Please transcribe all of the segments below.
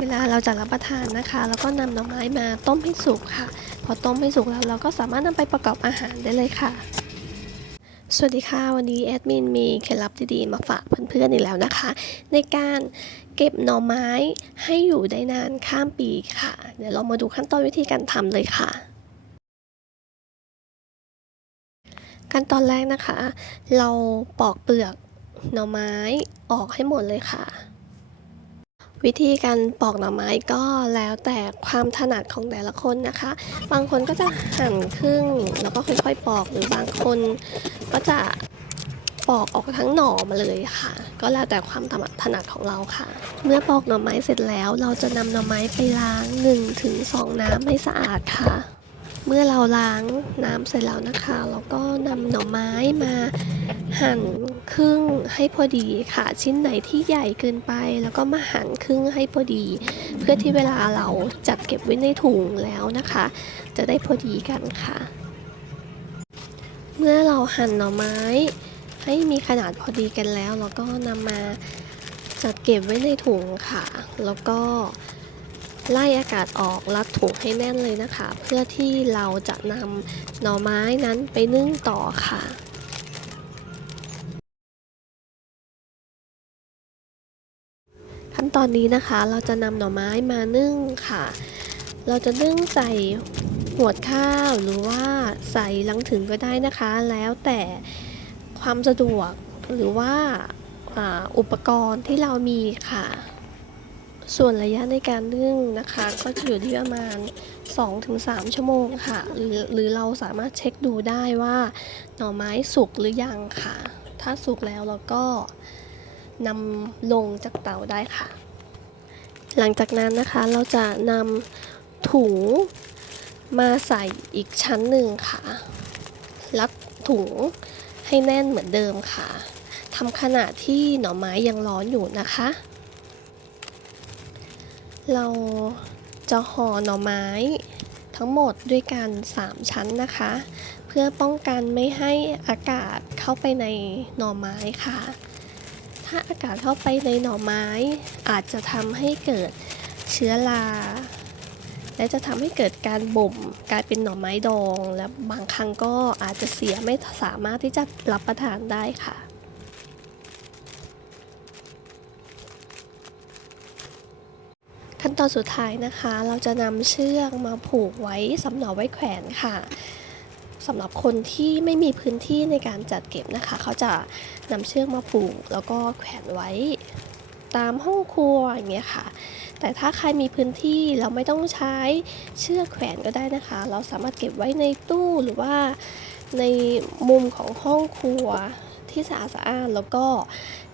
เวลาเราจะรับประทานนะคะ แล้วก็นำหน่อไม้มาต้มให้สุกค่ะ พอต้มให้สุกแล้วเราก็สามารถนำไปประกอบอาหารได้เลยค่ะ สวัสดีค่ะ วันนี้แอดมินมีเคล็ดลับดีๆ มาฝากเพื่อนๆอีกแล้วนะคะ ในการเก็บหน่อไม้ให้อยู่ได้นานข้ามปีค่ะ เดี๋ยวเรามาดูขั้นตอนวิธีการทำเลยค่ะขั้นตอนแรกนะคะ เราปอกเปลือกหน่อไม้ออกให้หมดเลยค่ะ วิธีการปอกหน่อไม้ก็แล้วแต่ความถนัดของแต่ละคนนะคะ บางคนก็จะหั่นครึ่งแล้วก็ค่อยๆปอกหรือบางคนก็จะปอกออกทั้งหน่อมาเลยค่ะ ก็แล้วแต่ความถนัดของเราค่ะ เมื่อปอกหน่อไม้เสร็จแล้ว เราจะนำหน่อไม้ไปล้าง 1-2ถึง2น้ำให้สะอาดค่ะ เมื่อเราล้างน้ำเสร็จแล้วนะคะ เราก็นำหน่อไม้มาหั่นครึ่งให้พอดีค่ะ ชิ้นไหนที่ใหญ่เกินไป แล้วก็มาหั่นครึ่งให้พอดี เพื่อที่เวลาเราจัดเก็บไว้ในถุงแล้วนะคะ จะได้พอดีกันค่ะ เมื่อเราหั่นหน่อไม้ ให้มีขนาดพอดีกันแล้ว เราก็นำมาจัดเก็บไว้ในถุงค่ะ แล้วก็ ไล่อากาศออกรัดถุงให้แน่นเลยนะคะ เพื่อที่เราจะนำหน่อไม้นั้นไปนึ่งต่อค่ะขั้นตอนนี้นะคะเราจะนำหน่อไม้มานึ่งค่ะ เราจะนึ่งใส่หวดข้าวหรือว่าใส่ลังถึงก็ได้นะคะ แล้วแต่ความสะดวกหรือว่าอุปกรณ์ที่เรามีค่ะ ส่วนระยะในการนึ่งนะคะ ก็จะอยู่ที่ประมาณ 2-3 ชั่วโมงค่ะ หรือหรือเราสามารถเช็คดูได้ว่าหน่อไม้สุกหรือยังค่ะ ถ้าสุกแล้วเราก็นำลงจากเตาได้ค่ะ หลังจากนั้นนะคะเราจะนำถุงมาใส่อีกชั้นหนึ่งค่ะ รัดถุงให้แน่นเหมือนเดิมค่ะทำขณะที่หน่อไม้ยังร้อนอยู่นะคะ เราจะห่อหน่อไม้ทั้งหมดด้วยกัน 3 ชั้นนะคะ เพื่อป้องกันไม่ให้อากาศเข้าไปในหน่อไม้ค่ะ ถ้าอากาศเข้าไปในหน่อไม้ อาจจะทำให้เกิดเชื้อราและจะทำให้เกิดการบ่มกลายเป็นหน่อไม้ดอง และบางครั้งก็อาจจะเสียไม่สามารถที่จะรับประทานได้ค่ะ ขั้นตอนสุดท้ายนะคะ เราจะนำเชือกมาผูกไว้สำหรับไว้แขวนค่ะสำหรับคนที่ไม่มีพื้นที่ในการจัดเก็บนะคะ เขาจะนำเชือกมาผูก แล้วก็แขวนไว้ตามห้องครัวอย่างเงี้ยค่ะ แต่ถ้าใครมีพื้นที่เราไม่ต้องใช้เชือกแขวนก็ได้นะคะ เราสามารถเก็บไว้ในตู้หรือว่าในมุมของห้องครัวที่สะอาดสะอ้านแล้วก็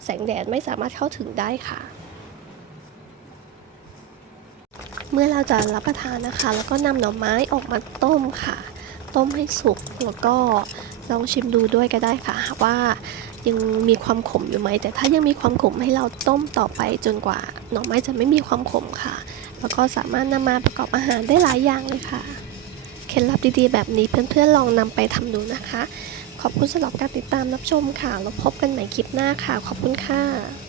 แสงแดดไม่สามารถเข้าถึงได้ค่ะ เมื่อเราจะรับประทานนะคะ แล้วก็นำหน่อไม้ออกมาต้มค่ะ ต้มให้สุกแล้วก็ลองชิมดูด้วยก็ได้ค่ะ ว่ายังมีความขมอยู่ไหม แต่ถ้ายังมีความขมให้เราต้มต่อไปจนกว่าหน่อไม้จะไม่มีความขมค่ะ แล้วก็สามารถนำมาประกอบอาหารได้หลายอย่างเลยค่ะเคล็ดลับดีๆ แบบนี้เพื่อนๆลองนำไปทำดูนะคะ ขอบคุณสำหรับการติดตามรับชมค่ะแล้วพบกันใหม่คลิปหน้าค่ะ ขอบคุณค่ะ